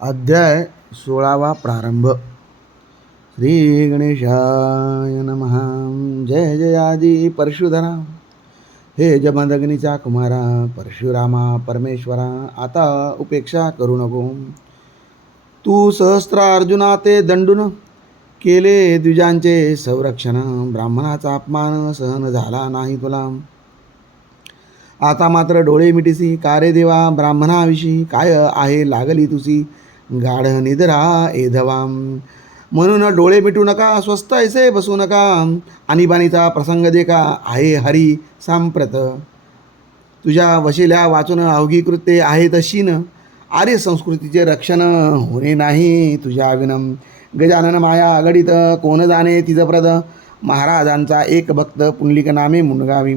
अध्याय 16वा प्रारंभ. श्री गणेशाय नमः. जय जयाजी परशुधरा, हे जमदग्नीचा कुमारा परशुरामा परमेश्वरा, आता उपेक्षा करू नको. तू सहस्त्र अर्जुना ते दंडून केले द्विजांचे संरक्षण, ब्राह्मणाचा अपमान सहन झाला नाही तुला. आता मात्र डोळे मिटिसी का रे देवा, ब्राह्मणाविषयी काय आहे लागली तुझी गाढ निद्रा एधवाम. म्हणून डोळे मिटू नका, स्वस्थ ऐसे बसू नका, आणीबाणीचा प्रसंग देखा आहे हरी सांप्रत. तुझ्या वशिल्या वाचून अवघी कृत्ये आहेत शीन, आर्य संस्कृतीचे रक्षण होणे नाही तुझ्या विनम. गजानन माया अगडित कोण जाणे तिजप्रद, महाराजांचा एक भक्त पुंडलिक नामे मुनगावी.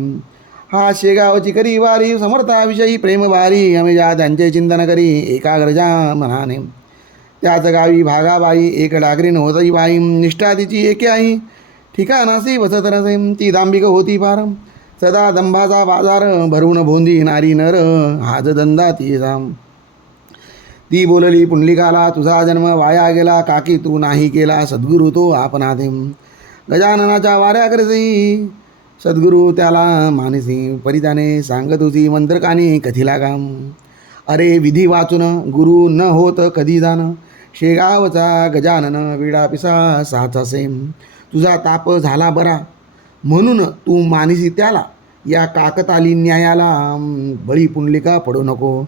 हा शेगावची करी वारी समर्थाविषयी प्रेम वारी, अमेजा त्यांचे चिंतन करी एकाग्रजा मनाने. त्याच गावी भागाबाई एक डागरीन होती बाई, निष्ठा तिची एके आई ठिकाणासी वसत नसे. ती दांभिक होती फार, सदा दंभाचा बाजार भरून भोंदी नारी नर हाज धंदा तिचा. ती बोलली पुंडलिकाला, तुझा जन्म वाया गेला काकी तू नाही केला सद्गुरू तो आपणाते. गजाननाच्या वाऱ्या करसी सद्गुरू त्याला मानसी, परिधाने सांगत होती मंत्रकानी कथिला काम. अरे विधी वाचून गुरु न होत कधी जाण, शेगावचा गजानन विडा पिसा साच असे. तुझा ताप झाला बरा म्हणून तू मानिसी त्याला, या काकताली न्यायाला बळी पुंडलिका पडू नको.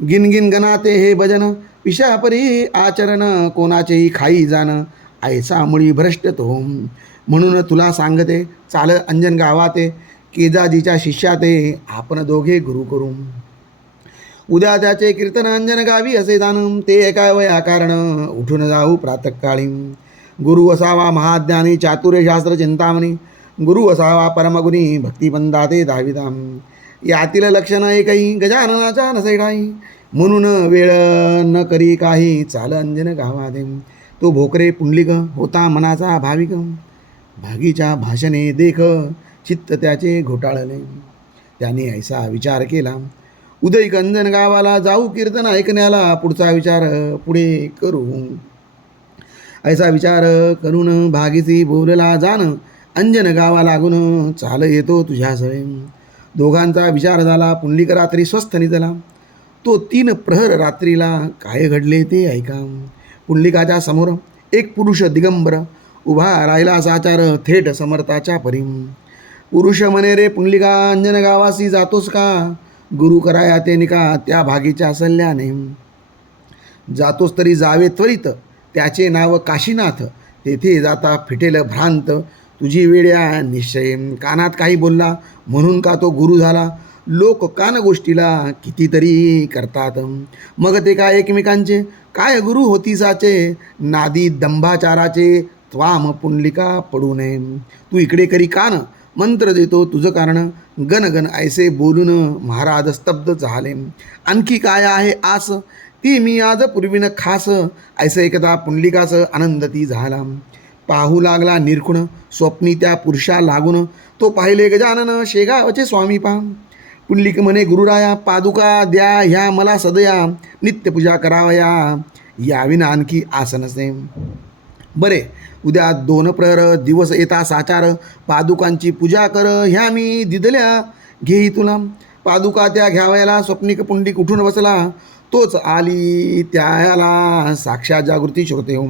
गिनगिन गणाते हे भजन, पिशापरी आचरण कोणाचेही खाई जाण, ऐसा मुळी भ्रष्ट तो. म्हणून तुला सांगते चाल अंजन गावाते, केजाजीच्या शिष्याते आपण दोघे गुरु करू. उद्या त्याचे कीर्तन अंजन गावी असे जाण, ते एकावया कारण उठून जाऊ प्रातःकाळी. गुरु असावा महाज्ञानी चातुर्य शास्त्र चिंतामणी, गुरु असावा परमगुणी भक्तिपंदाते दाविदाम. यातील लक्षण एकही गजाननाच्या नसे ठाई, म्हणून वेळ न करी काही चाल अंजन गावाते. तो भोकरे पुंडलिक होता मनाचा भाविक, भागीच्या भाषणे देख चित्त त्याचे घोटाळले. त्याने ऐसा विचार केला, उदय कंजन गावाला जाऊ कीर्तन ऐकण्याला, पुढचा विचार पुढे करू. ऐसा विचार करून भागीची बोलला जाण, अंजन गावा लागून चाल येतो तुझ्या सवे. दोघांचा विचार झाला, पुंडलिक रात्री स्वस्थ निजला. तो 3 प्रहर रात्रीला काय घडले ते ऐका. पुंडलिकाच्या समोर एक पुरुष दिगंबर उभा राहिला साचार थेट समर्थाच्या परी. पुरुष म्हणे, रे पुंडलिका अंजन गावासी जातोस का, गुरु कराया ते निका त्या भागीच्या सल्ल्याने. जातोस तरी जावे त्वरित, त्याचे नाव काशीनाथ, तेथे जाता फिटेल भ्रांत तुझी वेड्या निश्चय. कानात काही बोलला म्हणून का तो गुरु झाला, लोक कान गोष्टीला कितीतरी करतात. मग ते काय एकमेकांचे काय गुरु होतीसाचे, नादी दंभाचाराचे त्वाम पुंडलिका पडू नये. तू इकडे करी कान, मंत्र देतो तुझं कारण. गणगण ऐसे बोलून महाराज स्तब्ध झाले. आणखी काय आहे आस, ती मी आज पूर्वीन खास. ऐसे एकदा पुंडलिकास आनंदती झाला. पाहू लागला निरखुण स्वप्नी त्या पुरुषा लागून, तो पाहिले गजानन शेगावचे स्वामी पा. पुंडलिक म्हणे, गुरुराया पादुका द्या ह्या मला सदया, नित्यपूजा करावया याविना आणखी आस नसे. बरे उद्या 2 प्रहर दिवस येता साचार, पादुकांची पूजा कर ह्या मी दिदल्या घेई तुला. पादुका त्या घ्यावयाला स्वप्निक पुंडलिक उठून बसला. तोच आली त्याला साक्षात जागृती श्रोते हो.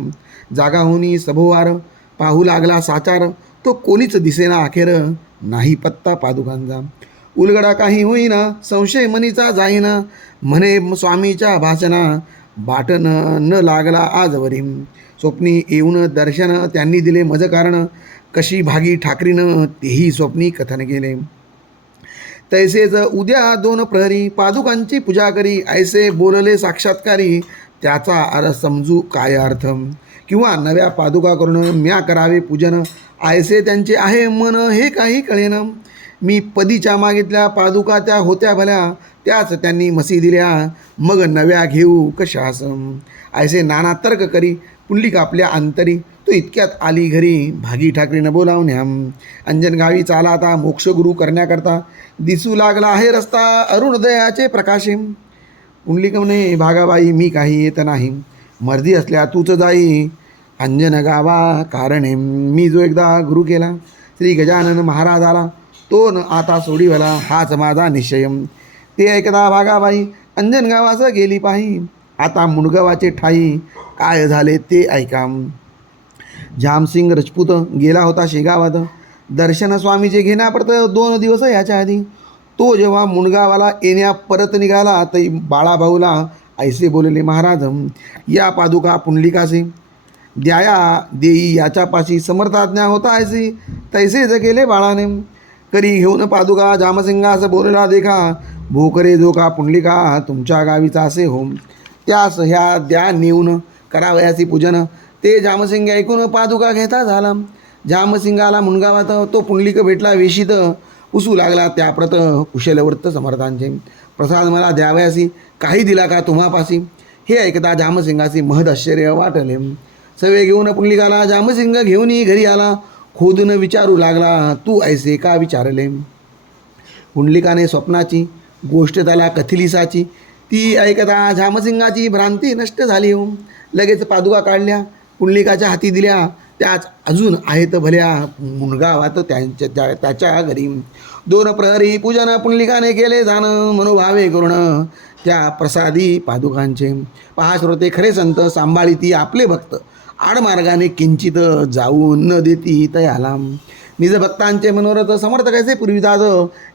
जागा होनी सभोवार पाहू लागला साचार, तो कोणीच दिसेना अखेर नाही पत्ता पादुकांचा. उलगडा काही होईना संशय मनीचा जाईना, म्हणे स्वामीच्या भाषणा बाटन न लागला आजवरी. स्वप्नी येऊन दर्शन त्यांनी दिले मज कारण, कशी भागी ठाकरीनं तेही स्वप्नी कथन केले. तैसेच उद्या 2 प्रहरी पादुकांची पूजा करी, ऐसे बोलले साक्षात्कारी. त्याचा समजू काय अर्थ, किंवा नव्या पादुका करून म्या करावे पूजन, ऐसे त्यांचे आहे मन हे काही कळेन. मी पदीच्या मागितल्या पादुका त्या होत्या भल्या, त्याच त्यांनी मसी दिल्या मग नव्या घेऊ कशास. ऐसे नाना तर्क करी पुंडलिक आपल्या अंतरी, तो इतक्यात आली घरी भागी ठाकरीनं बोलावण्या. अंजन गावी चाला आता मोक्षगुरू करण्याकरता, दिसू लागला आहे रस्ता अरुणोदयाचे प्रकाशे. पुंडलिक म्हणे, भागाबाई मी काही येत नाही, मर्दी असल्या तूच जाई अंजन गावा कारणे. मी जो एकदा गुरु केला श्री गजानन महाराजाला, तो न आता सोडिवला हाच माझा निश्चय. ते ऐकता भागाबाई अंजन गावास गेली पाही, आता मुंडगावाचे ठाई काय झाले ते ऐका. जामसिंग राजपूत गेला होता शेगावात, दर्शन स्वामीचे घेण्यापरत 2 दिवस याच्या आधी. तो जेव्हा मुंडगावाला येण्या परत निघाला, तै बाळाभाऊला ऐसे बोलले महाराज, या पादुका पुंडलिकासे द्याया देई याच्यापाशी समर्थाज्ञा होता ऐसी, तैसेच केले बाळाने. करी घेऊन पादुका जामसिंगा असं बोलला देखा, भोकरे जो का पुंडलिका तुमच्या गावीचा असे हो, त्यास ह्या द्या नेऊन करावयासी पूजन. ते जामसिंग ऐकून पादुका घेता झाला. जामसिंगाला मुंडगावात तो पुंडलिक भेटला वेशीत, उसू लागला त्याप्रत कुशलवर्त समर्थांचे. प्रसाद मला द्यावयासी काही दिला का तुम्हापाशी. हे ऐकता जामसिंगाचे महद आश्चर्य वाटले. सवे घेऊन पुंडलिकाला जामसिंग घेऊन घरी आला. खोदून विचारू लागला, तू ऐसे का विचारले. पुंडलिकाने स्वप्नाची गोष्ट त्याला कथिलीसाची, ती ऐकता जामसिंगाची भ्रांती नष्ट झाली हो. लगेच पादुका काढल्या, पुंडलिकाच्या हाती दिल्या. त्याच अजून आहेत भल्या मुंडगावात त्याच्या घरी. 2 प्रहरी पूजन पुंडलिकाने केले जाणं, मनोभावे करून त्या प्रसादी पादुकांचे. पहा श्रोते, खरे संत सांभाळीती आपले भक्त, आडमार्गाने किंचित जाऊ न देती तयाला. निज भक्तांचे मनोरथ समर्थ कैसे पूर्वितात,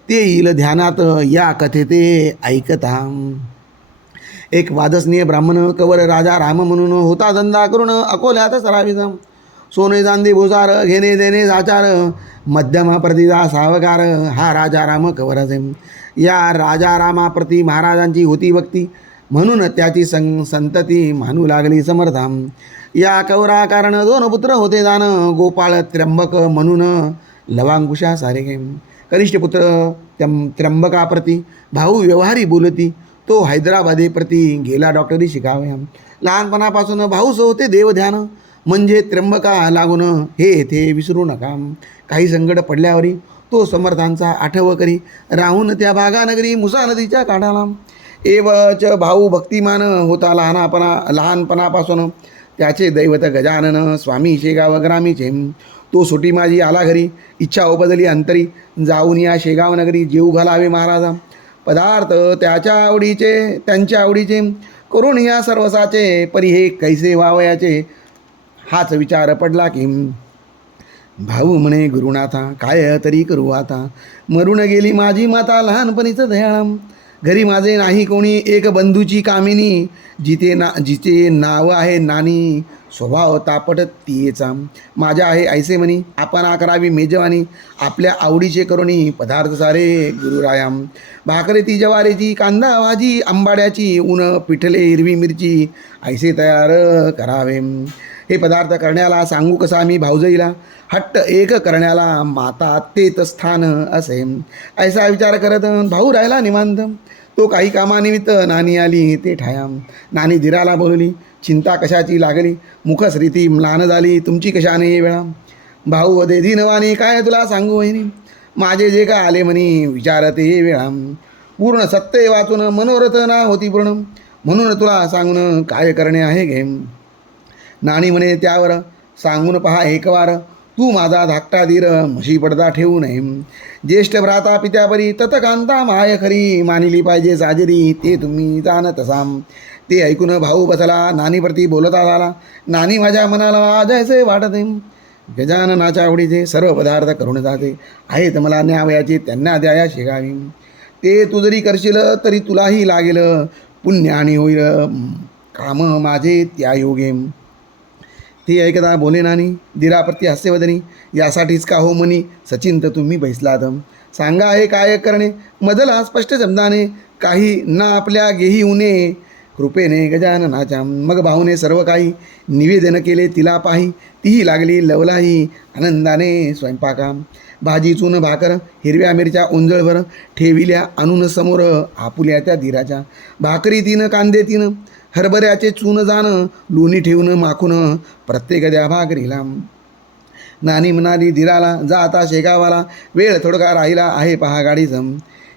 ते येईल ध्यानात या कथे ते ऐकता. एक वादसनीय ब्राह्मण कवर राजा राम म्हणून होता धंदा करून अकोल्यात सरावीचा. सोने चांदी भुसार घेणे देणे आचार, मध्यम प्रतिदा सावकार हा राजा राम कवराचे. या राजा रामाप्रती महाराजांची होती भक्ती, म्हणून त्याची संतती मानू लागली समर्था. या कवरा कारण 2 पुत्र होते दान, गोपाळ त्र्यंबक म्हणून लवांकुशा सारे. कनिष्ठ पुत्र त्र्यंबकाप्रती भाऊ व्यवहारी बोलती, तो हैदराबादी प्रती गेला डॉक्टरी शिकावे. लहानपणापासून भाऊच होते देवध्यान, म्हणजे त्र्यंबका लागून हे येथे विसरू नका. काही संकट पडल्यावरी तो समर्थांचा आठव करी, राहून त्या भागानगरी मुसा नदीच्या काठाला. एवच भाऊ भक्तिमान होता लहानपणापासून. त्याचे दैवत गजानन स्वामी शेगाव ग्रामीचे. तो सुटी माझी आला घरी, इच्छा उपजली अंतरी, जाऊन या शेगाव नगरी जेऊ घालावे महाराजा. पदार्थ त्यांच्या आवडीचे करून या सर्वसाचे, परी हे कैसे व्हावयाचे हाच विचार पडला की. भाऊ म्हणे गुरुनाथा काय तरी करू आता, मरून गेली माझी माता लहानपणीच दयाळा. घरी माझे नाही कोणी एक बंधूची कामिनी, जिचे नाव आहे नानी, स्वभाव तापट तियेचा. माझ्या आहे ऐसे म्हणी आपण करावी मेजवानी, आपल्या आवडीचे करुणी पदार्थ सारे गुरुरायाम. भाकरी ती ज्वारीची, कांदा भाजी आंबाड्याची, ऊन पिठले हिरवी मिरची ऐसे तयार करावे. हे पदार्थ करण्याला सांगू कसा मी भाऊजाईला, हट्ट एक करण्याला माता तेच स्थान असे. ऐसा विचार करत भाऊ राहिला निवांत. तो काही कामानिमित्त नानी आली ते ठाया. नानी धीराला बोलली, चिंता कशाची लागली, मुखश्रीती म्लान झाली तुमची कशाने ये वेळा. भाऊ दे दिनवाणी काय तुला सांगू वहिनी, माझे जे का आले म्हणी विचारते ये वेळा. पूर्ण सत्य वाचून मनोरथ ना होती पूर्ण, म्हणून तुला सांगून काय करणे आहे घे. नाणी म्हणे त्यावर सांगून पहा एकवार, तू माझा धाकटा धीर म्हशी पडदा ठेवू नये. ज्येष्ठ भ्राता पित्यापरी ततकांता माय खरी, मानिली पाहिजे साजरी ते तुम्ही जाणत साम. ते ऐकून भाऊ बसला, नानीप्रती बोलता झाला. नानी माझ्या मनाला आजयसे वाटते, गजाननाच्या आवडीचे सर्व पदार्थ करून जाते. आहेत मला न्यावयाचे त्यांना द्याया शेगावी. ते तू जरी करशील तरी तुलाही लागेल पुण्य आणि होईल काम माझे त्या योगे. ते ऐकता बोले नानी धीराप्रती हास्यवदनी, यासाठीच का हो मनी सचिंत तुम्ही बैसलात. सांगा हे काय करणे मजला स्पष्ट शब्दाने, काही ना आपल्या गेही उणे कृपेने गजाननाच्या. मग भाऊने सर्व काही निवेदन केले तिला पाही, तीही लागली लवलाही आनंदाने स्वयंपाका. भाजी चून भाकर हिरव्या मिरच्या उंजळभर ठेविल्या आणून समोर आपुल्या त्या धीराच्या. भाकरी 3 कांदे 3 हरभऱ्याचे चून जाणं लोणी ठेवून माखून प्रत्येक द्या भाकरीला. नानी म्हणाली धीराला, जा आता शेगावाला, वेळ थोडका राहिला आहे पहा गाडीचं.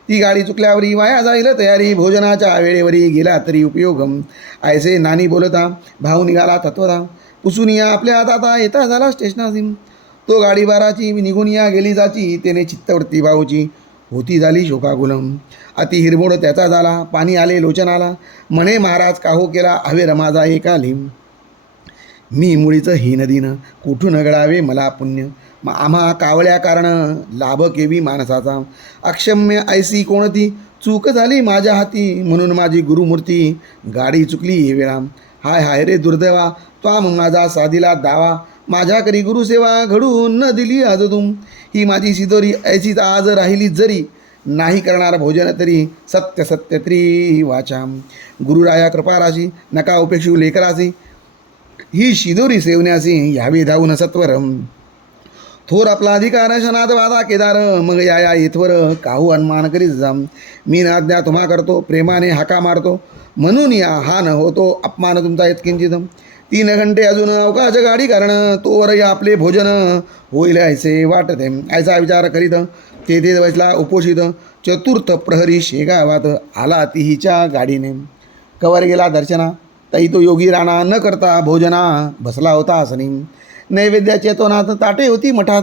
ती गाडी चुकल्यावरी वाया जाईल तयारी, भोजनाच्या वेळेवरी गेला तरी उपयोगम. ऐसे नानी बोलता भाऊ निघाला तत्वता, पुसून या आपल्या हाताता येता झाला स्टेशनासी. तो गाडी बाराची निघून या गेली जाची, त्याने चित्तवृत्ती भाऊची होती झाली शोकाकुलम. अति हिरमोड त्याचा झाला, पाणी आले लोचनाला, म्हणे महाराज काहो केला हवे रमाजा एकाली. मी मुळीचं ही नदीनं कुठून गळावे मला पुण्य, आम्हा कावळ्या कारण लाभ केवी माणसाचा. अक्षम्य ऐसी कोणती चूक झाली माझ्या हाती, म्हणून माझी गुरुमूर्ती गाडी चुकली हे वेळा. हाय हाय रे दुर्दैवा त्वाम माझा साधिला दावा, माझ्या करी गुरुसेवा घडून न दिली आज तुम. ही माझी सिदोरी ऐसीच आज राहिली जरी, नाही करणार भोजन तरी सत्य सत्य तरी वाचा. गुरुराया कृपाराशी नका उपेक्षू लेकरासी, ही शिदोरी सेवण्यासी यावे धावून सत्वरम. थोर आपला अधिकार शनाद वादा केदार, मग या येथवर काहू अनुमान करीत जाम. मी नाज्ञा तुम्हा करतो प्रेमाने हाका मारतो, म्हणून या हा न होतो अपमान तुमचा यत्किंचित. 3 घंटे अजून अवकाश गाडी कारण, तोवर या आपले भोजन होईल ऐसे वाटते. ऐसा विचार करीत तेथे बसला उपोषित, चतुर्थ प्रहरी शेगावात आला तिहीच्या गाडीने. कवर गेला दर्शना तई तो योगी राणा, न करता भोजना बसला होता आसनी. नैवेद्याच्या तोनात ताटे होती मठात,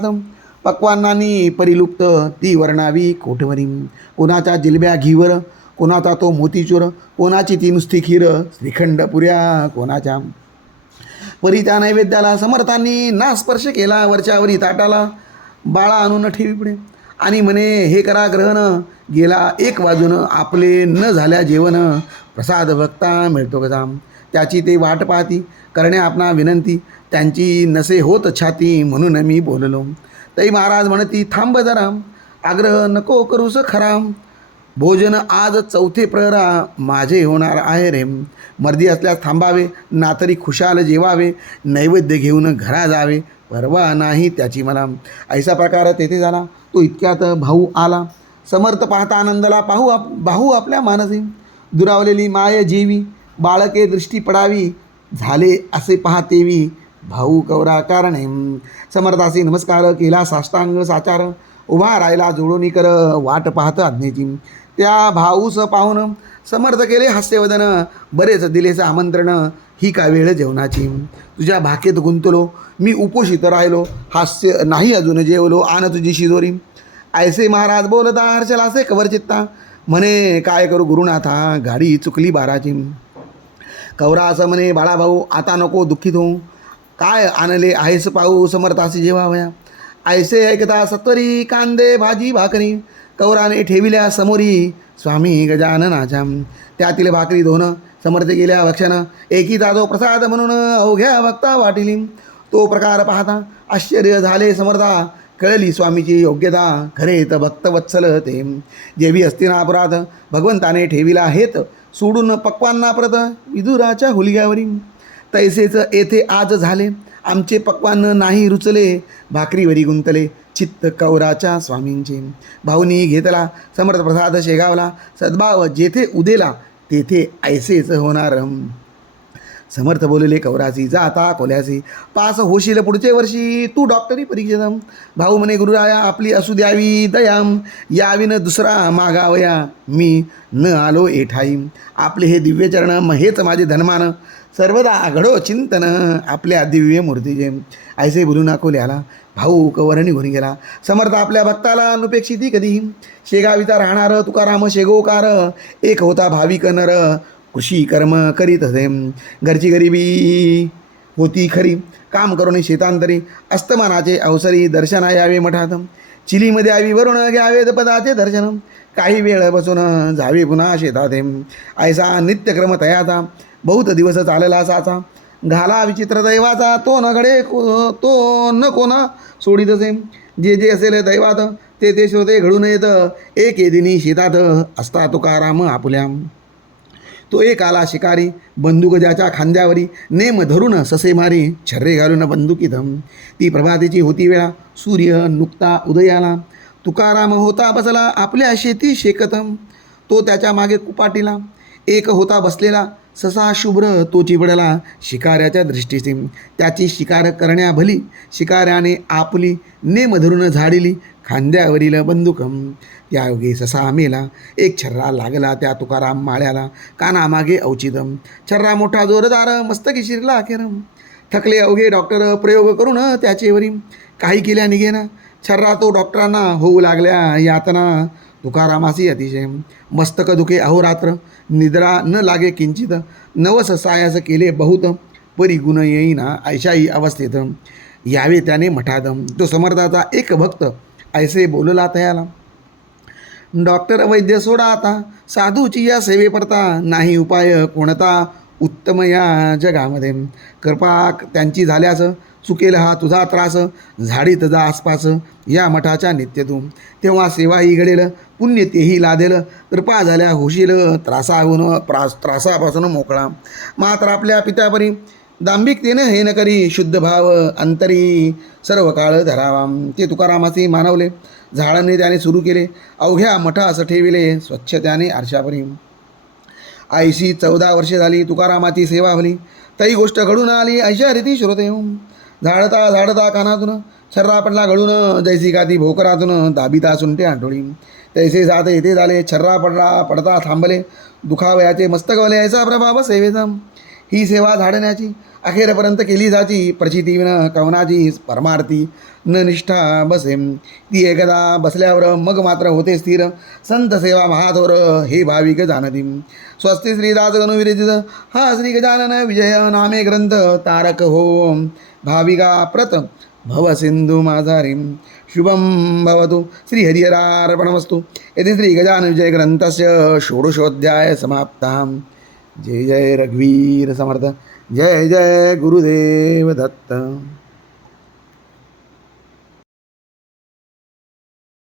पक्वान्नांनी परिलुप्त ती वर्णावी कोठवरी. कोणाच्या जिलब्या घीवर, कोणाचा तो मोतीचूर, कोणाची ती नुसती खीर, श्रीखंड पुऱ्या कोणाच्या. परी त्या नैवेद्याला समर्थांनी ना स्पर्श केला, वरच्यावरी ताटाला बाळा आणून ठेवी पुढे. आणि म्हणे हे करा ग्रहण, गेला 1 वाजून आपले न झाल्या जेवण, प्रसाद भक्ता मिळतो कसा. त्याची ते वाट पाहती करणे आपणा विनंती, त्यांची नसे होत छाती म्हणून मी बोललो. तई महाराज म्हणती थांब जरा, आग्रह नको करूस खरा, भोजन आज 4 प्रहरा माझे होणार आहे रे. मर्दी असल्यास थांबावे, ना तरी खुशाल जेवावे, नैवेद्य घेऊन घरा जावे, परवा नाही त्याची मला. ऐसा प्रकार तेथे झाला. तो इतक्यात भाऊ आला, समर्थ पाहता आनंदला भाऊ आपल्या मानसी. दुरावलेली माय जेवी, बाळके दृष्टी पडावी, झाले असे पाहतेवी भाऊ कवरा कारणे. समर्थासी नमस्कार केला साष्टांग साचार, उभा राहिला जोडोनी कर वाट पाहत आज्ञेची. त्या भाऊस पाहून समर्थ केले हास्यवदन, बरेच दिलेच आमंत्रण, ही का वेळ जेवणाची. तुझ्या भाकेत गुंतलो मी उपोषित राहिलो, हास्य नाही अजून जेवलो, आन तुझी शिदोरी. ऐसे महाराज बोलता हर्षलासे कवर चित्ता, म्हणे काय करू गुरुनाथा गाडी चुकली बाराची. कवरा असं म्हणे बाळाभाऊ आता नको दुःखित होऊ, काय आणले आहेस पाहू समर्थासी जेवावया. ऐसे ऐकता सत्वरी कांदे भाजी भाकरी, कौराने ठेविल्या समोरी स्वामी गजाननाच्या. त्यातील भाकरी 2 समर्थ गेल्या भक्षण, एकी ताजो प्रसाद म्हणून अवघ्या भक्ता वाटिली. तो प्रकार पाहता आश्चर्य झाले समर्था, कळली स्वामीची योग्यता, खरे तर भक्तवत्सल ते. जेवी हस्तिनापुरात भगवंताने ठेविला हेत, सोडून पक्वांना प्रत विदुराच्या हुलग्यावरी. तैसेच येथे आज झाले, आमचे पक्वान नाही रुचले, भाकरीवरी गुंतले चित्त कौराच्या स्वामींचे. भाऊनी घेतला समर्थ प्रसाद शेगावला, सद्भाव जेथे उदेला तेथे ऐसेच होणार. समर्थ बोलले कौरासी, जा आता कोल्यासी, पास होशील पुढचे वर्षी तू डॉक्टरी परीक्षेत. भाऊ म्हणे गुरुराया आपली असू द्यावी दयाम, याविन दुसरा मागावया मी न आलो एठाई. आपले हे दिव्यचरण हेच माझे धनमान, सर्वदा घडो चिंतन आपल्या दिव्य मूर्तीचे. ऐसे बोलू नाकोल्याला भाऊ कवर निघून गेला. समर्थ आपल्या भक्ताला अनुपेक्षिती कधी, शेगावीचा राहणार तुकाराम शेगोकार, एक होता भाविक नर कृषी कर्म करीत असे. घरची गरिबी होती खरी, काम करून शेतांतरी, अस्तमानाचे अवसरी दर्शना यावे मठात. चिलीमध्ये यावी वरून घ्यावे पदाचे दर्शन, काही वेळ बसून जावे पुन्हा शेतात. ऐसा नित्यक्रम तयाचा बहुत दिवस चालला साचा, घाला विचित्र दैवाचा तो न घडे तो न कोणा सोडित असे. जे जे असेल दैवात ते ते श्रोते घडून येत, एक दिनी शेतात असता तुकाराम आपुल्या. तो एक आला शिकारी, बंदूक ज्याच्या खांद्यावरी, नेम धरून ससे मारी छर्रे घालून बंदुकीत. ती प्रभातीची होती वेळा, सूर्य नुकता उदयाला, तुकाराम होता बसला आपल्या शेती शेकत. तो त्याच्या मागे कुपाटीला, एक होता बसलेला ससा शुभ्र तो चिबडला शिकाऱ्याच्या दृष्टीचे. त्याची शिकार करण्याभली शिकाऱ्याने आपली नेम धरून झाडिली, खांद्यावरील बंदुकम त्या योगे ससा मेला. एक छर्रा लागला त्या तुकाराम माळ्याला, कानामागे औचितम छर्रा मोठा जोरदार, मस्तकी शिरला अखेरम. थकले अवघे डॉक्टर प्रयोग करून त्याचेवरी, काही केल्या निघेना छर्रा तो डॉक्टरांना होऊ लागल्या यातना. तुकारामासी अतिशय मस्तक दुखे अहोरात्र, निद्रा न लागे किंचित. नवस सायास केले बहुत, परी गुण येईना ऐशाही अवस्थेत. यावे त्याने मठात तो समर्थाचा एक भक्त, ऐसे बोलला तयाला. डॉक्टर वैद्य सोडा आता, साधूची या सेवे परता. नाही उपाय कोणता उत्तम या जगामध्ये. कृपा त्यांची झाल्यास चुकेल हा तुझा त्रास. झाडीत जा आसपास या मठाच्या नित्य तू, तेव्हा सेवाही घडेल पुण्य तेही लादेल. कृपा झाल्या होशील त्रासापासून मोकळा. मात्र आपल्या पित्यापरी दांभिकतेने हे न करी, शुद्ध भाव अंतरी सर्व काळ धरावा. ते तुकारामाचे मानवले, झाडाने त्याने सुरू केले. अवघ्या मठास ठेविले स्वच्छ त्याने आरशापरी. आईशी 14 वर्षे झाली तुकारामाची सेवा भली, तरी गोष्ट घडून आली ऐशा रीती श्रोते. झाडता झाडता कानातून छर्रा पडला गळून, जैसी गाती भोकरातून दाबिता सुंटे आठवडी. तैसे जाते येते झाले छर्रा पडता थांबले, दुखावयाचे मस्तक वले ऐसा प्रभाव सेवेचा. ही सेवा झाडण्याची अखेरपर्यंत केली जाची, प्रचितीविन कवनाची परमार्थी न निष्ठा बसे. ती एकदा बसल्यावर मग मात्र होते स्थिर, संत सेवा महाथोर हे भाविक जानती. स्वस्ती श्रीदास गणुविरचित हा श्री गजानन विजय नामे ग्रंथ तारक हो. भाविका प्रत भव सिंधू माझारी, शुभम भवतु. श्रीहरिहरार्पणमस्तु. इति श्री गजानन विजय ग्रंथस्य षोडशोऽध्याय समाप्ता. जय जय रघुवीर समर्थ. जय जय गुरुदेव दत्त.